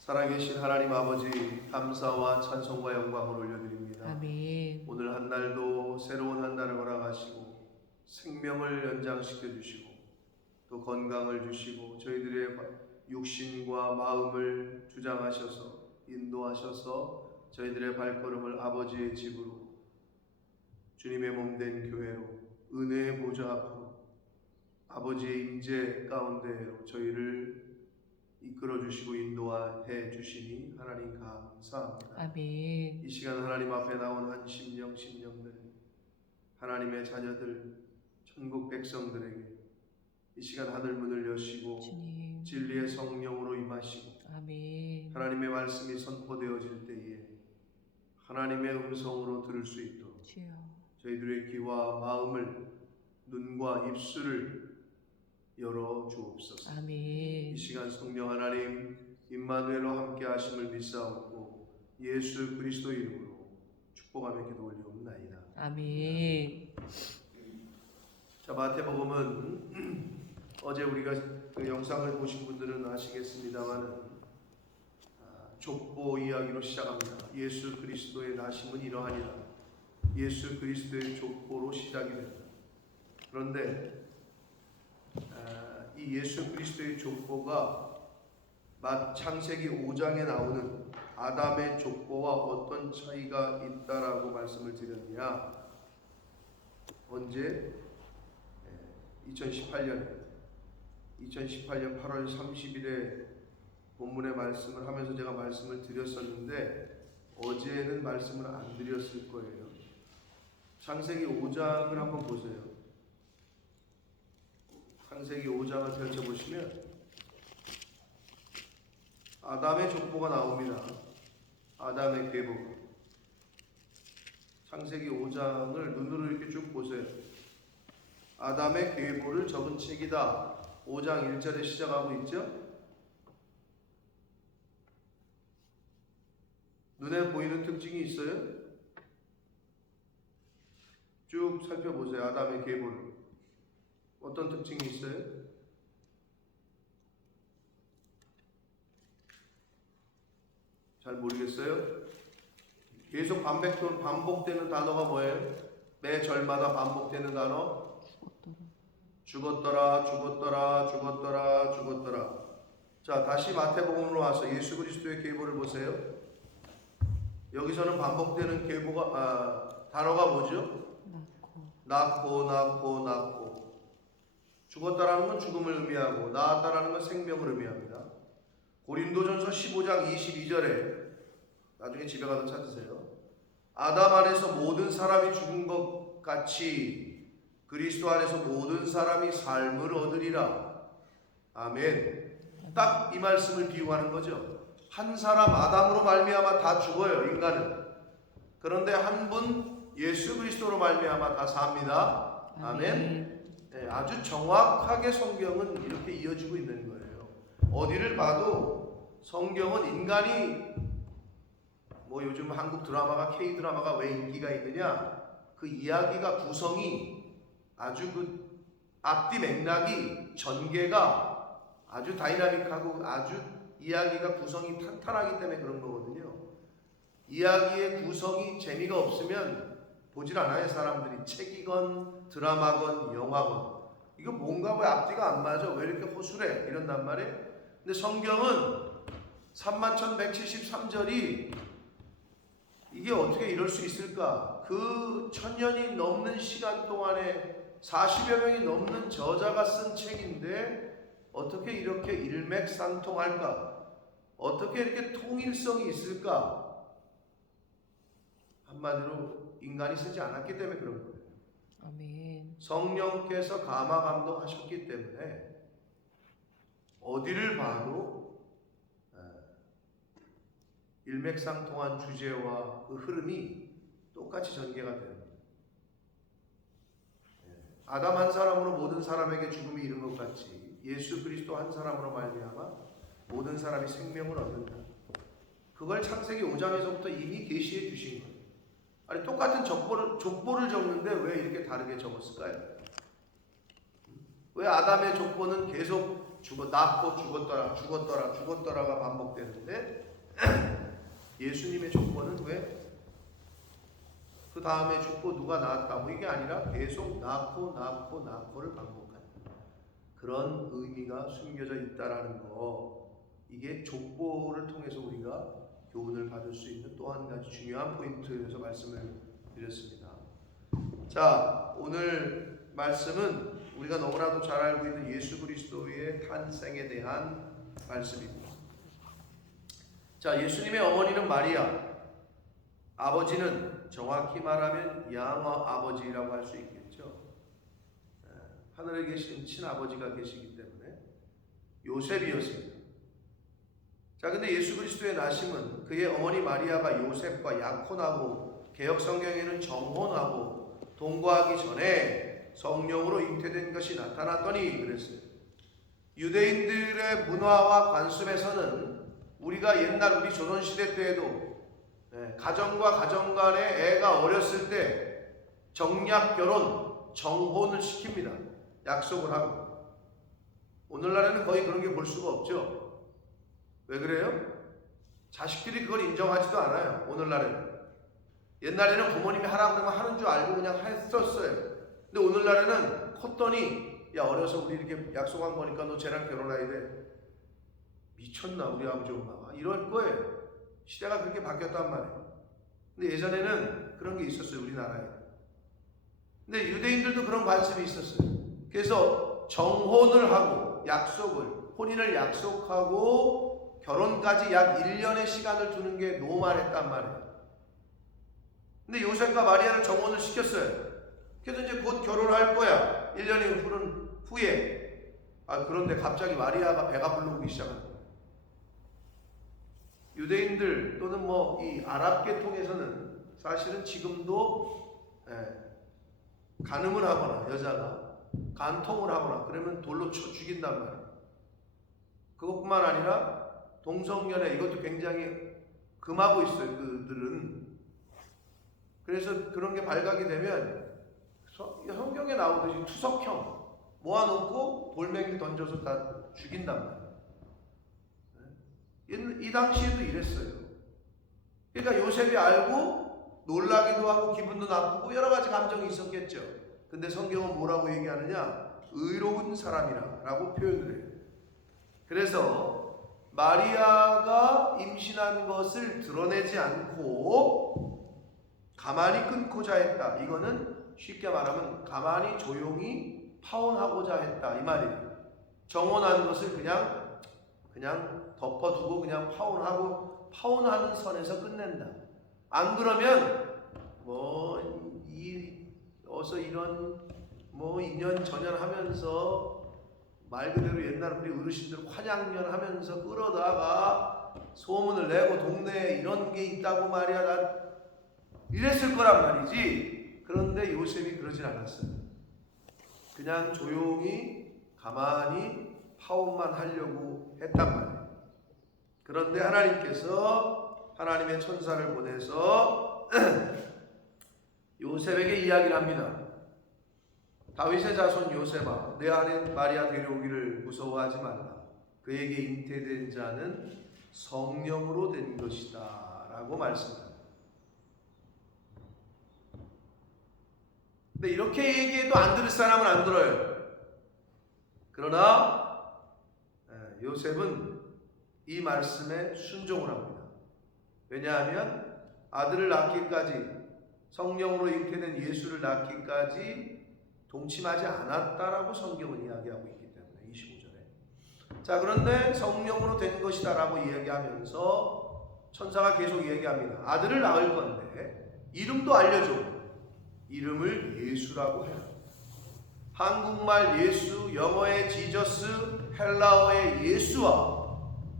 살아계신 하나님 아버지, 감사와 찬송과 영광을 올려드립니다. 아멘. 오늘 한 날도 새로운 한 날을 허락하시고 생명을 연장시켜 주시고 또 건강을 주시고 저희들의 육신과 마음을 주장하셔서 인도하셔서 저희들의 발걸음을 아버지의 집으로, 주님의 몸된 교회로, 은혜의 보좌 앞으로, 아버지의 임재 가운데로 저희를 이끌어 주시고 인도해 주시니 하나님 감사합니다. 아멘. 이 시간 하나님 앞에 나온 한 심령들, 하나님의 자녀들, 천국 백성들에게 이 시간 하늘 문을 여시고 주님. 진리의 성령으로 임하시고 아멘. 하나님의 말씀이 선포되어질 때에 하나님의 음성으로 들을 수 있도록 주여. 저희들의 귀와 마음을, 눈과 입술을 열어 주옵소서. 아멘. 이 시간 성령 하나님 임마누엘로 함께 하심을 믿사옵고 예수 그리스도 이름으로 축복하며 기도 올리옵나이다. 아멘. 자, 마태복음은 어제 우리가 그 영상을 보신 분들은 아시겠습니다만 족보 이야기로 시작합니다. 예수 그리스도의 나심은 이러하니라. 예수 그리스도의 족보로 시작이 됩니다. 그런데 이 예수 그리스도의 족보가 창세기 5장에 나오는 아담의 족보와 어떤 차이가 있다라고 말씀을 드렸냐? 언제? 2018년 8월 30일에 본문의 말씀을 하면서 제가 말씀을 드렸었는데 어제는 말씀을 안 드렸을 거예요. 창세기 5장을 한번 보세요. 창세기 5장을 펼쳐보시면 아담의 족보가 나옵니다. 아담의 계보. 창세기 5장을 눈으로 이렇게 쭉 보세요. 아담의 계보를 적은 책이다. 5장 1절에 시작하고 있죠. 눈에 보이는 특징이 있어요? 쭉 살펴보세요. 아담의 계보를. 어떤 특징이 있어요? 잘 모르겠어요? 계속 반복되는 단어가 뭐예요? 매 절마다 반복되는 단어? 죽었더라, 죽었더라, 죽었더라, 죽었더라. 자, 다시 마태복음으로 와서 예수 그리스도의 계보를 보세요. 여기서는 반복되는 단어가 뭐죠? 낳고. 죽었다라는 건 죽음을 의미하고 낳았다라는 건 생명을 의미합니다. 고린도전서 15장 22절에 나중에 집에 가서 찾으세요. 아담 안에서 모든 사람이 죽은 것 같이 그리스도 안에서 모든 사람이 삶을 얻으리라. 아멘. 딱 이 말씀을 비유하는 거죠. 한 사람 아담으로 말미암아 다 죽어요, 인간은. 그런데 한 분 예수 그리스도로 말미암아 다 삽니다. 아멘. 네, 아주 정확하게 성경은 이렇게 이어지고 있는 거예요. 어디를 봐도 성경은 인간이 요즘 한국 드라마가 K-드라마가 왜 인기가 있느냐? 그 이야기가 구성이 아주 그 앞뒤 맥락이 전개가 아주 다이나믹하고 아주 이야기가 구성이 탄탄하기 때문에 그런 거거든요. 이야기의 구성이 재미가 없으면 보질 않아요, 사람들이. 책이건 드라마건 영화건. 이거 뭔가 왜 앞뒤가 안 맞아? 왜 이렇게 허술해? 이런단 말이에요. 근데 성경은 31,173절이 이게 어떻게 이럴 수 있을까? 그 1000년이 넘는 시간 동안에 40여 명이 넘는 저자가 쓴 책인데 어떻게 이렇게 일맥상통할까? 어떻게 이렇게 통일성이 있을까? 한마디로 인간이 쓰지 않았기 때문에 그런 거예요. 아멘. 성령께서 감화 감동하셨기 때문에 어디를 봐도 일맥상통한 주제와 그 흐름이 똑같이 전개가 됩니다. 아담 한 사람으로 모든 사람에게 죽음이 이른 것 같이 예수 그리스도 한 사람으로 말미암아 모든 사람이 생명을 얻는다. 그걸 창세기 5장에서부터 이미 계시해 주신 거예요. 아니, 똑같은 족보를 적는데 왜 이렇게 다르게 적었을까요? 왜 아담의 족보는 계속 낳고 죽었더라가 반복되는데 예수님의 조건은 왜 그 다음에 죽고 누가 낳았다고 이게 아니라 계속 낳고를 반복하는 그런 의미가 숨겨져 있다라는 거, 이게 족보를 통해서 우리가 교훈을 받을 수 있는 또 한 가지 중요한 포인트에서 말씀을 드렸습니다. 자, 오늘 말씀은 우리가 너무나도 잘 알고 있는 예수 그리스도의 탄생에 대한 말씀입니다. 자, 예수님의 어머니는 마리아, 아버지는 정확히 말하면 양어 아버지라고 할 수 있겠죠. 하늘에 계신 친아버지가 계시기 때문에 요셉이었습니다. 자, 근데 예수 그리스도의 나심은 그의 어머니 마리아가 요셉과 약혼하고 개역 성경에는 정혼하고 동거하기 전에 성령으로 잉태된 것이 나타났더니 그랬어요. 유대인들의 문화와 관습에서는 우리가 옛날 우리 조선시대 때에도 가정과 가정 간에 애가 어렸을 때 정략 결혼, 정혼을 시킵니다. 약속을 하고. 오늘날에는 거의 그런 게 볼 수가 없죠. 왜 그래요? 자식들이 그걸 인정하지도 않아요. 오늘날에는. 옛날에는 부모님이 하라고 그러면 하는 줄 알고 그냥 했었어요. 근데 오늘날에는 컸더니 야, 어려서 우리 이렇게 약속한 거니까 너 쟤랑 결혼해야 돼. 미쳤나 우리 아버지 엄마가. 이럴 거예요. 시대가 그렇게 바뀌었단 말이에요. 근데 예전에는 그런 게 있었어요, 우리나라에. 근데 유대인들도 그런 관습이 있었어요. 그래서 정혼을 하고 혼인을 약속하고 결혼까지 약 1년의 시간을 두는 게 노말했단 말이에요. 근데 요셉과 마리아는 정혼을 시켰어요. 그래서 이제 곧 결혼할 거야. 1년이 흐른 후에. 그런데 갑자기 마리아가 배가 불러오기 시작합니다. 유대인들 또는 이 아랍 계통에서는 사실은 지금도 간음을 하거나 여자가 간통을 하거나 그러면 돌로 쳐 죽인단 말이에요. 그것뿐만 아니라 동성연애 이것도 굉장히 금하고 있어요. 그들은. 그래서 그런 게 발각이 되면 성경에 나오듯이 투석형 모아놓고 돌멩이 던져서 다 죽인단 말이에요. 이 당시에도 이랬어요. 그러니까 요셉이 알고 놀라기도 하고 기분도 나쁘고 여러 가지 감정이 있었겠죠. 근데 성경은 뭐라고 얘기하느냐? 의로운 사람이라고 표현을 해요. 그래서 마리아가 임신한 것을 드러내지 않고 가만히 끊고자 했다. 이거는 쉽게 말하면 가만히 조용히 파혼하고자 했다 이 말이에요. 정혼한 것을 그냥 덮어두고 그냥 파혼하는 선에서 끝낸다. 안 그러면 어서 이런 2년 전연하면서 말 그대로 옛날 우리 어르신들 환양년 하면서 끌어다가 소문을 내고 동네에 이런 게 있다고 말이야 나 이랬을 거란 말이지. 그런데 요셉이 그러진 않았어요. 그냥 조용히 가만히 파혼만 하려고 했단 말이에요. 그런데 하나님께서 하나님의 천사를 보내서 요셉에게 이야기를 합니다. 다윗의 자손 요셉아, 내 아내 마리아 데려오기를 무서워하지 말라. 그에게 잉태된 자는 성령으로 된 것이다 라고 말씀합니다. 근데 이렇게 얘기해도 안 들을 사람은 안 들어요. 그러나 요셉은 이 말씀에 순종을 합니다. 왜냐하면 아들을 낳기까지 성령으로 잉태된 예수를 낳기까지 동침하지 않았다라고 성경은 이야기하고 있기 때문에 25절에. 자, 그런데 성령으로 된 것이다 라고 이야기하면서 천사가 계속 이야기합니다. 아들을 낳을 건데 이름도 알려줘. 이름을 예수라고 해라. 한국말 예수, 영어의 지저스, 헬라어의 예수와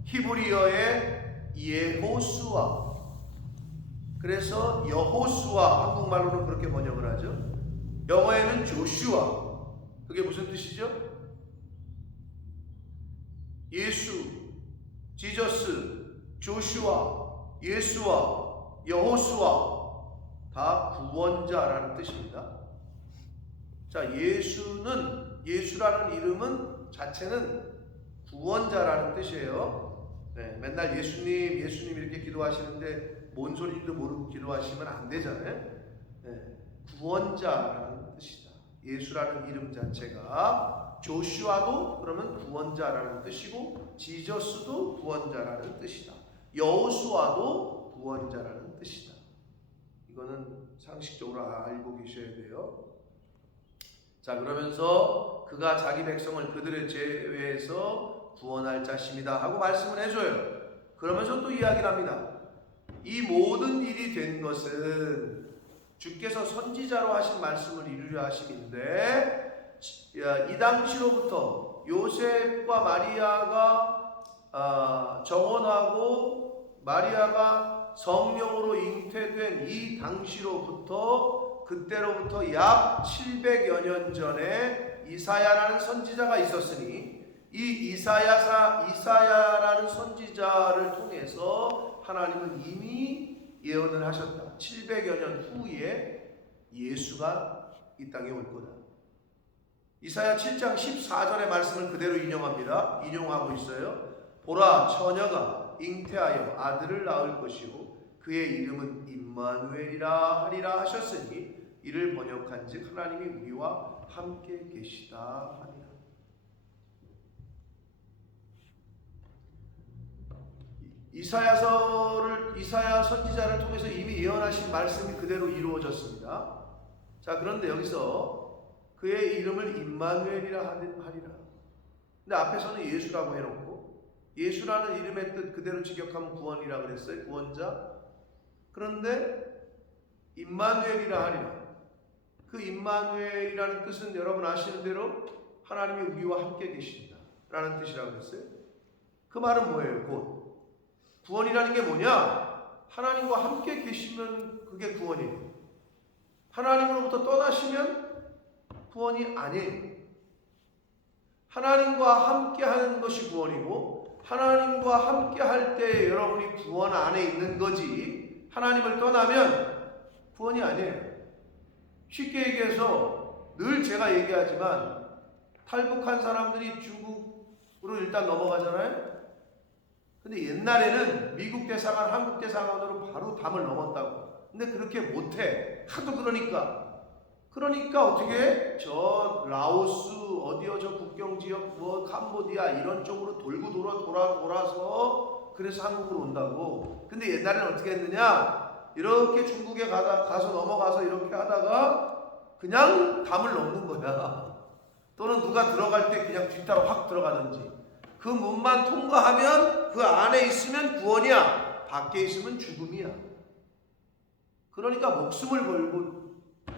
히브리어의 예호수아. 그래서 여호수아 한국말로는 그렇게 번역을 하죠. 영어에는 조슈아. 그게 무슨 뜻이죠? 예수, 지저스, 조슈아, 예수아, 여호수아 다 구원자라는 뜻입니다. 자, 예수라는 이름은 자체는 구원자라는 뜻이에요. 네, 맨날 예수님 이렇게 기도하시는데 뭔 소리인지도 모르고 기도하시면 안 되잖아요. 네, 구원자라는 뜻이다. 예수라는 이름 자체가 조슈아도 그러면 구원자라는 뜻이고 지저스도 구원자라는 뜻이다. 여호수아도 구원자라는 뜻이다. 이거는 상식적으로 알고 계셔야 돼요. 자, 그러면서 그가 자기 백성을 그들의 죄에서 구원할 자심이다 하고 말씀을 해줘요. 그러면서 또 이야기를 합니다. 이 모든 일이 된 것은 주께서 선지자로 하신 말씀을 이루려 하심인데 이 당시로부터 요셉과 마리아가 정혼하고 마리아가 성령으로 잉태된 이 당시로부터 그때로부터 약 700여 년 전에 이사야라는 선지자가 있었으니 이 이사야라는 선지자를 통해서 하나님은 이미 예언을 하셨다. 700여 년 후에 예수가 이 땅에 올 거다. 이사야 7장 14절의 말씀을 그대로 인용하고 있어요. 보라, 처녀가 잉태하여 아들을 낳을 것이요 그의 이름은 임마누엘이라 하리라 하셨으니 이를 번역한즉 하나님이 우리와 함께 계시다 하니라. 이사야 선지자를 통해서 이미 예언하신 말씀이 그대로 이루어졌습니다. 자, 그런데 여기서 그의 이름을 임마누엘이라 하리라. 근데 앞에서는 예수라고 해놓고 예수라는 이름의 뜻 그대로 직역하면 구원이라 그랬어요. 구원자. 그런데 임마누엘이라 하리라. 그 임마누엘이라는 뜻은 여러분 아시는 대로 하나님이 우리와 함께 계신다 라는 뜻이라고 했어요. 그 말은 뭐예요? 곧 구원이라는 게 뭐냐? 하나님과 함께 계시면 그게 구원이에요. 하나님으로부터 떠나시면 구원이 아니에요. 하나님과 함께 하는 것이 구원이고 하나님과 함께 할 때 여러분이 구원 안에 있는 거지 하나님을 떠나면 구원이 아니에요. 쉽게 얘기해서 늘 제가 얘기하지만 탈북한 사람들이 중국으로 일단 넘어가잖아요. 근데 옛날에는 미국 대사관, 한국 대사관으로 바로 담을 넘었다고. 근데 그렇게 못해. 하도 그러니까 어떻게 해? 저 라오스 어디요 저 국경지역 뭐 캄보디아 이런 쪽으로 돌고 돌아서 그래서 한국으로 온다고. 근데 옛날에는 어떻게 했느냐? 이렇게 중국에 가서 넘어가서 이렇게 하다가 그냥 담을 넘는 거야. 또는 누가 들어갈 때 그냥 뒤따라 확 들어가든지. 그 문만 통과하면 그 안에 있으면 구원이야. 밖에 있으면 죽음이야. 그러니까 목숨을 걸고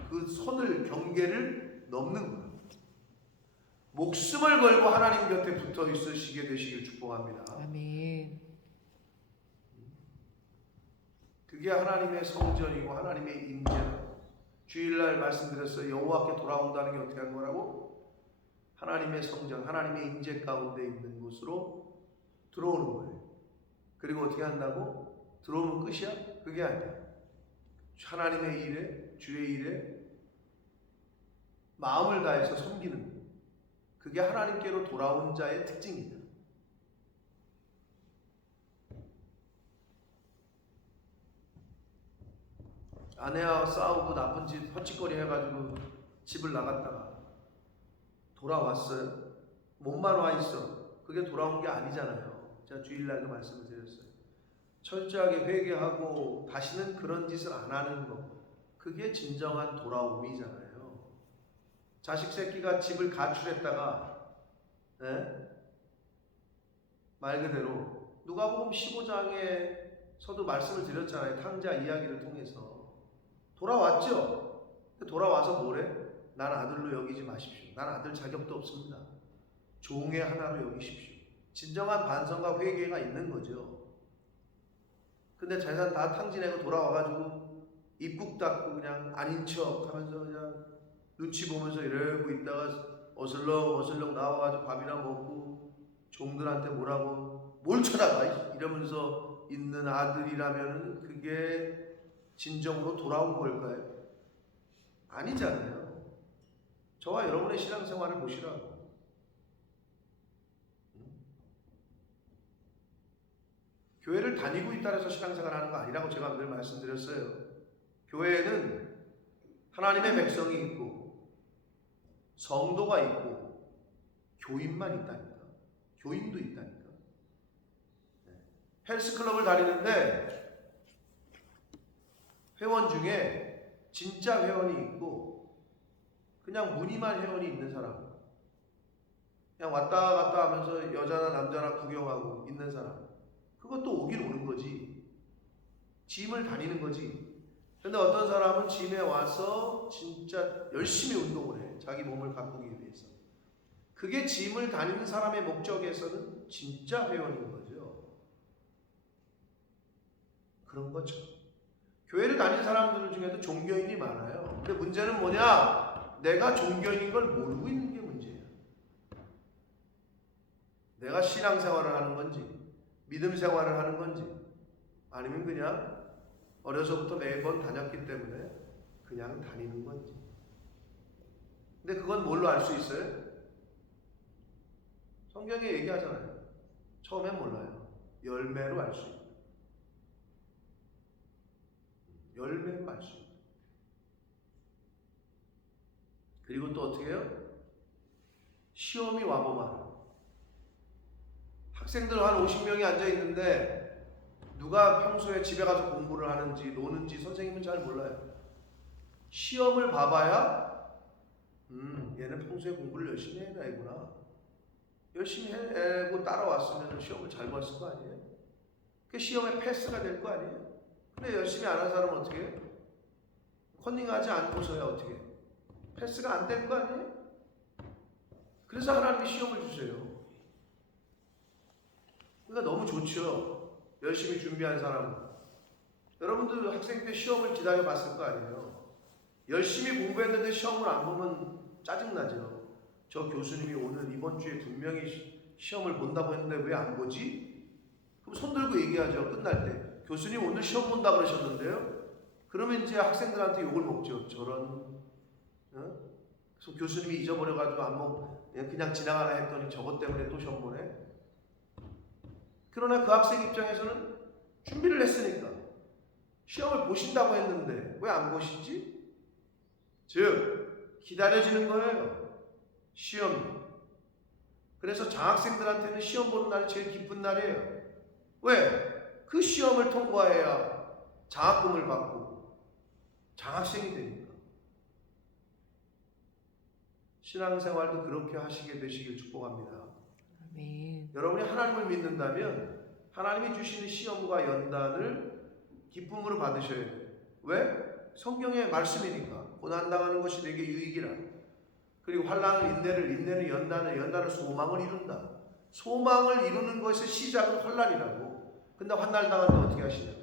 그 선을 경계를 넘는 거야. 목숨을 걸고 하나님 곁에 붙어 있으시게 되시길 축복합니다. 아멘. 그게 하나님의 성전이고 하나님의 임재다. 주일날 말씀드렸어요. 여호와께 돌아온다는 게 어떻게 하는 거라고? 하나님의 성전, 하나님의 임재 가운데 있는 곳으로 들어오는 거예요. 그리고 어떻게 한다고? 들어오면 끝이야? 그게 아니야. 하나님의 일에, 주의 일에 마음을 다해서 섬기는 거예요. 그게 하나님께로 돌아온 자의 특징이다. 아내와 싸우고 나쁜 짓 헛짓거리 해가지고 집을 나갔다가 돌아왔어요. 몸만 와 있어. 그게 돌아온 게 아니잖아요. 제가 주일날도 말씀을 드렸어요. 철저하게 회개하고 다시는 그런 짓을 안 하는 거. 그게 진정한 돌아옴이잖아요. 자식 새끼가 집을 가출했다가 말 그대로 누가복음 15장에서도 말씀을 드렸잖아요. 탕자 이야기를 통해서 돌아왔죠. 돌아와서 뭐래? 난 아들로 여기지 마십시오. 난 아들 자격도 없습니다. 종의 하나로 여기십시오. 진정한 반성과 회개가 있는 거죠. 근데 재산 다 탕진하고 돌아와가지고 입국 닫고 그냥 아닌 척 하면서 그냥 눈치 보면서 이러고 있다가 어슬렁 나와가지고 밥이나 먹고 종들한테 뭐라고 뭘 쳐다봐 이러면서 있는 아들이라면 그게 진정으로 돌아온 걸까요? 아니잖아요. 저와 여러분의 신앙생활을 보시라고. 교회를 다니고 있다 해서 신앙생활 하는 거 아니라고 제가 늘 말씀드렸어요. 교회에는 하나님의 백성이 있고 성도가 있고 교인만 있다니까. 교인도 있다니까. 헬스클럽을 다니는데 회원 중에 진짜 회원이 있고 그냥 무늬만 회원이 있는 사람, 그냥 왔다 갔다 하면서 여자나 남자나 구경하고 있는 사람, 그것도 오긴 오는 거지. 짐을 다니는 거지. 근데 어떤 사람은 짐에 와서 진짜 열심히 운동을 해. 자기 몸을 가꾸기 위해서. 그게 짐을 다니는 사람의 목적에서는 진짜 회원인 거죠. 그런 거죠. 교회를 다니는 사람들 중에도 종교인이 많아요. 근데 문제는 뭐냐? 내가 종교인인 걸 모르고 있는 게 문제야. 내가 신앙생활을 하는 건지 믿음 생활을 하는 건지 아니면 그냥 어려서부터 매번 다녔기 때문에 그냥 다니는 건지. 근데 그건 뭘로 알 수 있어요? 성경에 얘기하잖아요. 처음엔 몰라요. 열매로 알 수 있다. 열매로 알 수 있다. 그리고 또 어떻게 해요? 시험이 와보면 학생들 한 50명이 앉아 있는데 누가 평소에 집에 가서 공부를 하는지 노는지 선생님은 잘 몰라요. 시험을 봐봐야 얘는 평소에 공부를 열심히 해야 되구나. 열심히 해고 따라왔으면 시험을 잘 봤을 거 아니에요? 그 시험에 패스가 될 거 아니에요? 근데 열심히 안 한 사람은 어떻게 해요? 컨닝하지 않고서야 어떻게 해요? 패스가 안 될 거 아니에요? 그래서 하나님이 시험을 주세요. 그러니까 너무 좋죠. 열심히 준비한 사람은. 여러분들 학생 때 시험을 기다려 봤을 거 아니에요. 열심히 공부했는데 시험을 안 보면 짜증나죠. 저 교수님이 오늘 이번 주에 분명히 시험을 본다고 했는데 왜 안 보지? 그럼 손 들고 얘기하죠. 끝날 때. 교수님 오늘 시험 본다 그러셨는데요. 그러면 이제 학생들한테 욕을 먹죠. 저런 그래서 교수님이 잊어버려가지고 안 먹, 그냥 지나가나 했더니 저것 때문에 또 시험 보네. 그러나 그 학생 입장에서는 준비를 했으니까 시험을 보신다고 했는데 왜 안 보시지? 즉 기다려지는 거예요. 시험이. 그래서 장학생들한테는 시험 보는 날이 제일 기쁜 날이에요. 왜? 그 시험을 통과해야 장학금을 받고 장학생이 되니까. 신앙생활도 그렇게 하시게 되시길 축복합니다. 아멘. 여러분이 하나님을 믿는다면 하나님이 주시는 시험과 연단을 기쁨으로 받으셔야 돼요. 왜? 성경의 말씀이니까. 고난당하는 것이 내게 유익이라. 그리고 환난을 인내를 연단을 소망을 이룬다. 소망을 이루는 것의 시작은 환난이라고. 근데 환난을 당하는데 어떻게 하시냐?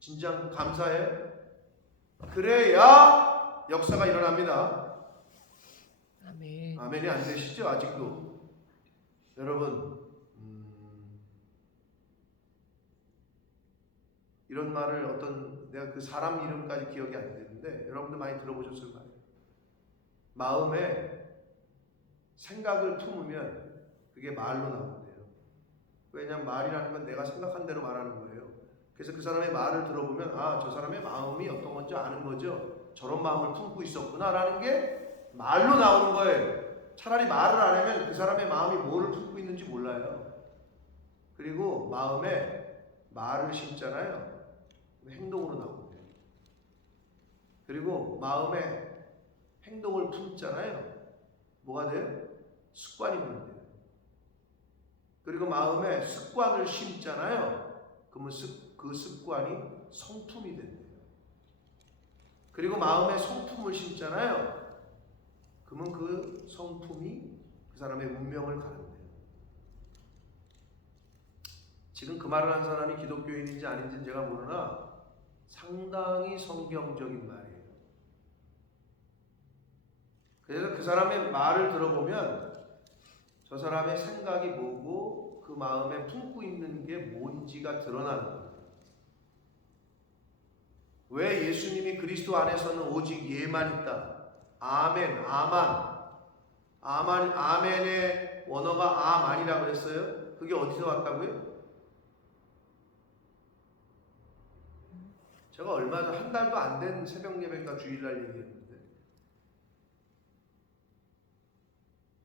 진짜 감사해요. 그래야 역사가 일어납니다. 아멘. 아멘이 안 되시죠? 아직도. 여러분 이런 말을 내가 그 사람 이름까지 기억이 안 되는데 여러분들 많이 들어보셨을 거예요. 마음에 생각을 품으면 그게 말로 나온대요. 왜냐하면 말이라는 건 내가 생각한 대로 말하는 거예요. 그래서 그 사람의 말을 들어보면 저 사람의 마음이 어떤 건지 아는 거죠. 저런 마음을 품고 있었구나 라는 게 말로 나오는 거예요. 차라리 말을 안 하면 그 사람의 마음이 뭐를 품고 있는지 몰라요. 그리고 마음에 말을 심잖아요. 행동으로 나오는데. 그리고 마음에 행동을 품잖아요. 뭐가 돼요? 습관이 되는데요. 그리고 마음에 습관을 심잖아요. 그러면 그 습관이 성품이 된대요. 그리고 마음에 성품을 심잖아요. 그러면 그 성품이 그 사람의 운명을 가른대요. 지금 그 말을 한 사람이 기독교인인지 아닌지는 제가 모르나 상당히 성경적인 말이에요. 그래서 그 사람의 말을 들어보면 저 사람의 생각이 뭐고 그 마음에 품고 있는 게 뭔지가 드러나는 거예요. 왜 예수님이 그리스도 안에서는 오직 예만 있다. 아멘, 아멘의 원어가 아만이라고 그랬어요. 그게 어디서 왔다고요? 제가 얼마 전 한 달도 안 된 새벽 예배인가 주일날 얘기했는데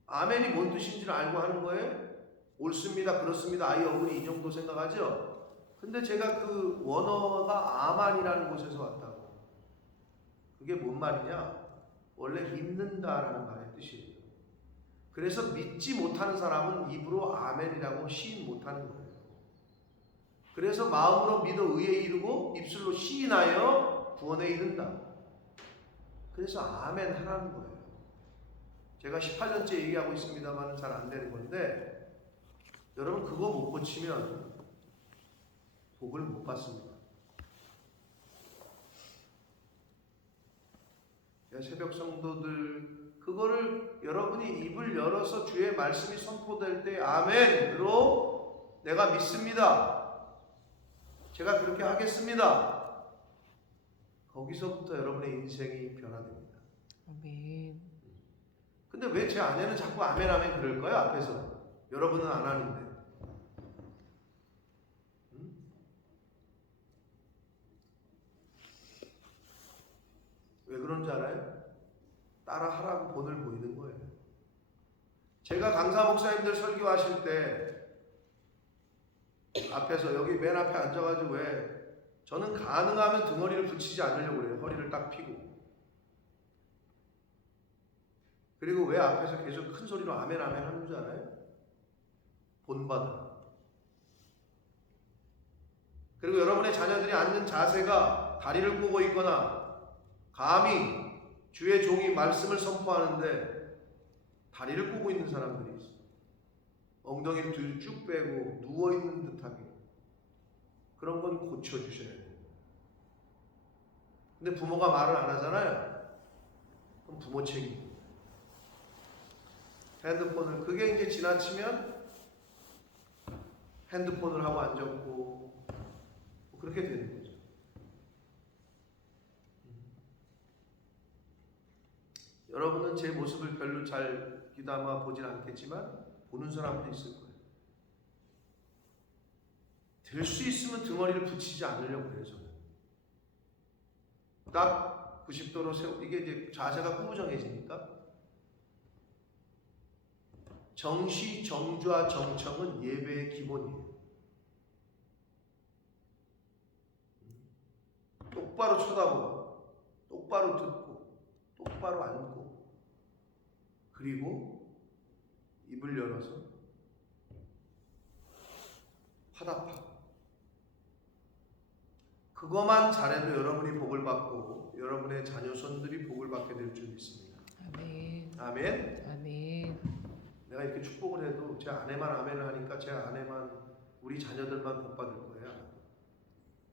아멘이 뭔 뜻인지를 알고 하는 거예요? 옳습니다, 그렇습니다, 아이 어머니 이 정도 생각하죠? 근데 제가 그 원어가 아만이라는 곳에서 왔다고. 그게 뭔 말이냐? 원래 믿는다라는 말의 뜻이에요. 그래서 믿지 못하는 사람은 입으로 아멘이라고 시인 못하는 거예요. 그래서 마음으로 믿어 의에 이르고 입술로 시인하여 구원에 이른다. 그래서 아멘 하라는 거예요. 제가 18년째 얘기하고 있습니다만 잘 안 되는 건데 여러분 그거 못 고치면 복을 못 받습니다. 새벽 성도들 그거를 여러분이 입을 열어서 주의 말씀이 선포될 때 아멘으로 내가 믿습니다. 제가 그렇게 하겠습니다. 거기서부터 여러분의 인생이 변화됩니다. 아멘. 근데 왜 제 아내는 자꾸 아멘 아멘 그럴까요? 앞에서 여러분은 안 하는데. 왜 그런지 알아요? 따라 하라고 본을 보이는 거예요. 제가 강사 목사님들 설교하실 때 앞에서 여기 맨 앞에 앉아가지고 왜 저는 가능하면 등허리를 붙이지 않으려고 그래요. 허리를 딱 펴고. 그리고 왜 앞에서 계속 큰 소리로 아멘 아멘 하는 줄 알아요? 본받으라. 그리고 여러분의 자녀들이 앉는 자세가 다리를 꼬고 있거나 감히 주의 종이 말씀을 선포하는데 다리를 꼬고 있는 사람들이 있어요. 엉덩이를 뒤로 쭉 빼고 누워있는 듯하게. 그런 건 고쳐주셔야 돼요. 근데 부모가 말을 안 하잖아요. 그럼 부모 책임입니다. 핸드폰을 그게 이제 지나치면 핸드폰을 하고 앉았고 그렇게 되는 거죠. 여러분은 제 모습을 별로 잘 귀담아 보진 않겠지만 보는 사람도 있을 거예요. 될 수 있으면 등허리를 붙이지 않으려고 해요. 저는 딱 90도로 세우고 이게 이제 자세가 구부정해지니까 정시, 정좌, 정청은 예배의 기본이에요. 똑바로 쳐다보고 똑바로 듣고 똑바로 앉고 그리고 입을 열어서 화답하고 그것만 잘해도 여러분이 복을 받고 여러분의 자녀손들이 복을 받게 될 줄 믿습니다. 아멘. 아멘. 아멘. 내가 이렇게 축복을 해도 제 아내만 아멘을 하니까 제 아내만 우리 자녀들만 복 받을 거야.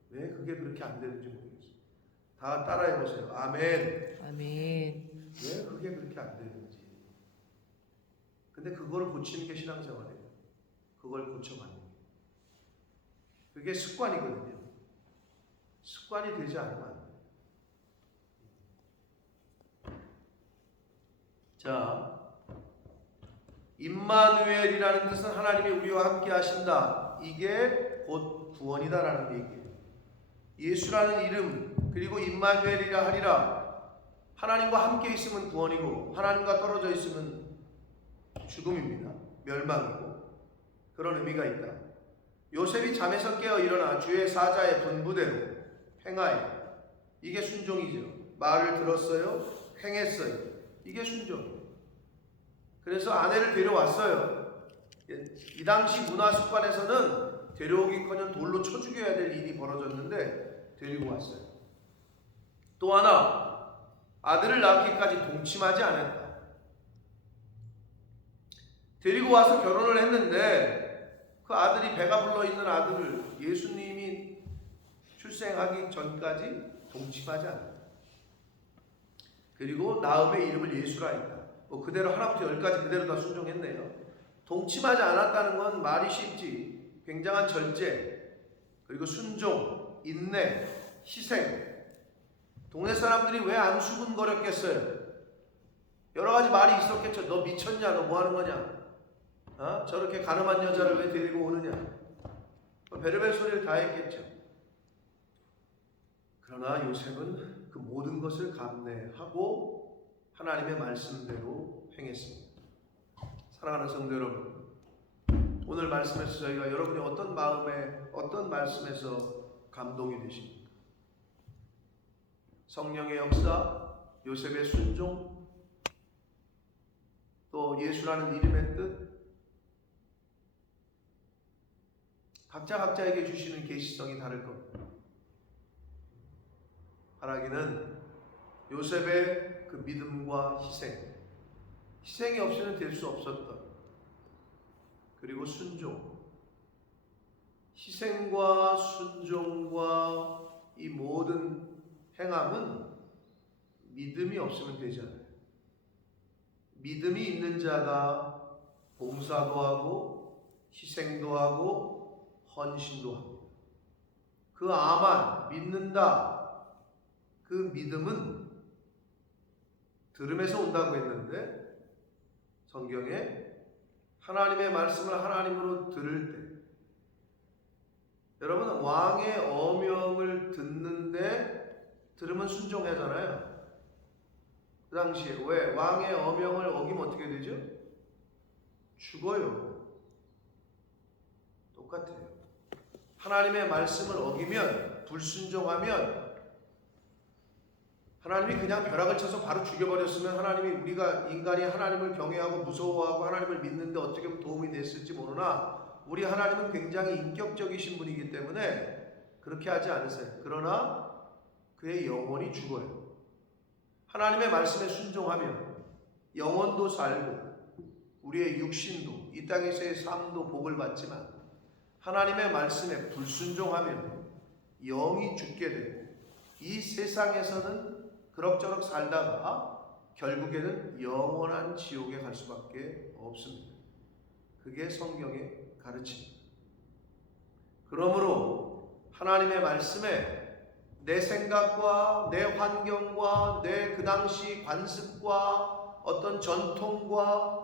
왜 그게 그렇게 안 되는지 모르겠어요. 다 따라해 보세요. 아멘. 아멘. 왜 그게 그렇게 안 되는지. 근데 그걸 고치는 게 신앙생활이에요. 그걸 고쳐가는 게. 그게 습관이거든요. 습관이 되지 않으면 안 돼요. 자, 임마누엘이라는 뜻은 하나님이 우리와 함께 하신다. 이게 곧 구원이다라는 얘기예요. 예수라는 이름 그리고 임마누엘이라 하리라. 하나님과 함께 있으면 구원이고 하나님과 떨어져 있으면 죽음입니다. 멸망이고 그런 의미가 있다. 요셉이 잠에서 깨어 일어나 주의 사자의 분부대로 행하여 이게 순종이죠. 말을 들었어요. 행했어요. 이게 순종이에요. 그래서 아내를 데려왔어요. 이 당시 문화 습관에서는 데려오기커녕 돌로 쳐 죽여야 될 일이 벌어졌는데 데리고 왔어요. 또 하나 아들을 낳기까지 동침하지 않았다. 데리고 와서 결혼을 했는데 그 아들이 배가 불러있는 아들을 예수님이 출생하기 전까지 동침하지 않았다. 그리고 나음의 이름을 예수라 했다. 뭐 그대로 하나부터 열까지 그대로 다 순종했네요. 동침하지 않았다는 건 말이 쉽지. 굉장한 절제, 그리고 순종, 인내, 희생. 동네 사람들이 왜 안 수근거렸겠어요? 여러 가지 말이 있었겠죠. 너 미쳤냐? 너 뭐 하는 거냐? 어? 저렇게 가늠한 여자를 왜 데리고 오느냐? 별의별 소리를 다 했겠죠. 그러나 요셉은 그 모든 것을 감내하고 하나님의 말씀대로 행했습니다. 사랑하는 성도 여러분, 오늘 말씀에서 저희가 여러분이 어떤 마음에 어떤 말씀에서 감동이 되십니까? 성령의 역사, 요셉의 순종, 또 예수라는 이름의 뜻, 각자에게 주시는 계시성이 다를 겁니다. 바라기는 요셉의 그 믿음과 희생이 없이는 될 수 없었던, 그리고 순종, 희생과 순종과 이 모든 행함은 믿음이 없으면 되지 않아요. 믿음이 있는 자가 봉사도 하고 희생도 하고 헌신도 합니다. 그 아만 믿는다, 그 믿음은 들음에서 온다고 했는데 성경에 하나님의 말씀을 하나님으로 들을 때, 여러분 왕의 어명을 듣는데 들으면 순종하잖아요. 그 당시에 왜 왕의 어명을 어기면 어떻게 되죠? 죽어요. 똑같아요. 하나님의 말씀을 어기면, 불순종하면, 하나님이 그냥 벼락을 쳐서 바로 죽여버렸으면 하나님이, 우리가 인간이 하나님을 경외하고 무서워하고 하나님을 믿는데 어떻게 도움이 됐을지 모르나, 우리 하나님은 굉장히 인격적이신 분이기 때문에 그렇게 하지 않으세요. 그러나 그의 영혼이 죽어요. 하나님의 말씀에 순종하면 영혼도 살고 우리의 육신도, 이 땅에서의 삶도 복을 받지만, 하나님의 말씀에 불순종하면 영이 죽게 되고, 이 세상에서는 그럭저럭 살다가 결국에는 영원한 지옥에 갈 수밖에 없습니다. 그게 성경의 가르침입니다. 그러므로 하나님의 말씀에 내 생각과 내 환경과 내 그 당시 관습과 어떤 전통과,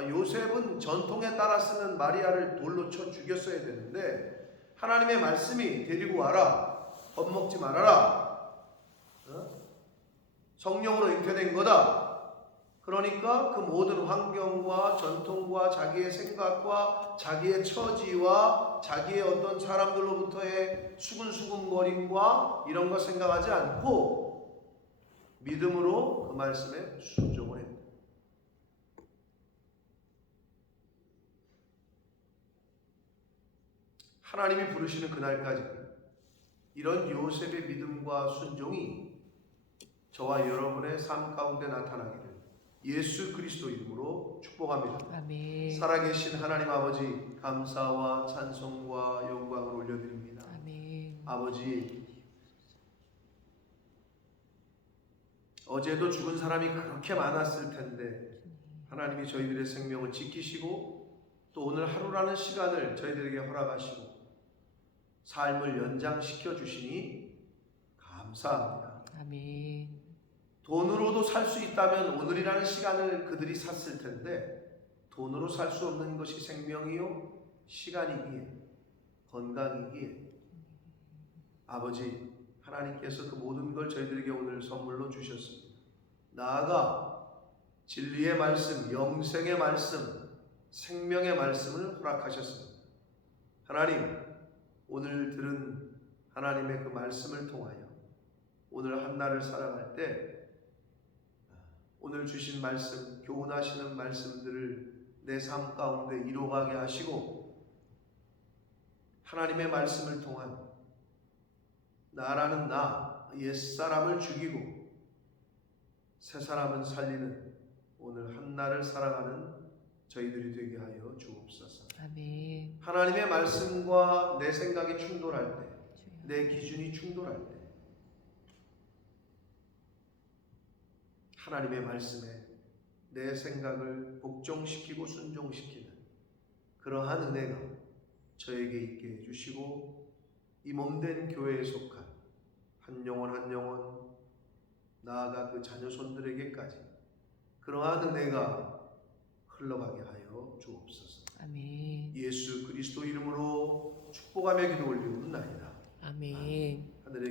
요셉은 전통에 따랐으면 마리아를 돌로 쳐 죽였어야 되는데 하나님의 말씀이 데리고 와라, 밥 먹지 말아라, 성령으로 잉태된 거다. 그러니까 그 모든 환경과 전통과 자기의 생각과 자기의 처지와 자기의 어떤 사람들로부터의 수근수근거림과 이런 거 생각하지 않고 믿음으로 그 말씀에 순종을 했다. 하나님이 부르시는 그날까지 이런 요셉의 믿음과 순종이 저와 여러분의 삶 가운데 나타나기를 예수 그리스도 이름으로 축복합니다. 아멘. 살아계신 하나님 아버지, 감사와 찬송과 영광을 올려드립니다. 아멘. 아버지, 어제도 죽은 사람이 그렇게 많았을 텐데 하나님이 저희들의 생명을 지키시고 또 오늘 하루라는 시간을 저희들에게 허락하시고 삶을 연장시켜 주시니 감사합니다. 아멘. 돈으로도 살 수 있다면 오늘이라는 시간을 그들이 샀을 텐데 돈으로 살 수 없는 것이 생명이요 시간이기에 건강이기에 아버지, 하나님께서 그 모든 걸 저희들에게 오늘 선물로 주셨습니다. 나아가 진리의 말씀, 영생의 말씀, 생명의 말씀을 허락하셨습니다. 하나님, 오늘 들은 하나님의 그 말씀을 통하여 오늘 한 날을 살아갈 때 오늘 주신 말씀, 교훈하시는 말씀들을 내 삶 가운데 이루어가게 하시고 하나님의 말씀을 통한 나라는 나, 옛사람을 죽이고 새 사람은 살리는 오늘 한 날을 살아가는 저희들이 되게 하여 주옵소서. 아멘. 하나님의 말씀과 내 생각이 충돌할 때, 내 기준이 충돌할 때 하나님의 말씀에 내 생각을 복종시키고 순종시키는 그러한 은혜가 저에게 있게 해주시고 이 몸된 교회에 속한 한 영혼 한 영혼, 나아가 그 자녀손들에게까지 그러한 은혜가 흘러가게 하여 주옵소서. 아멘. 예수 그리스도 이름으로 축복하며 기도 올리옵나이다. 아멘.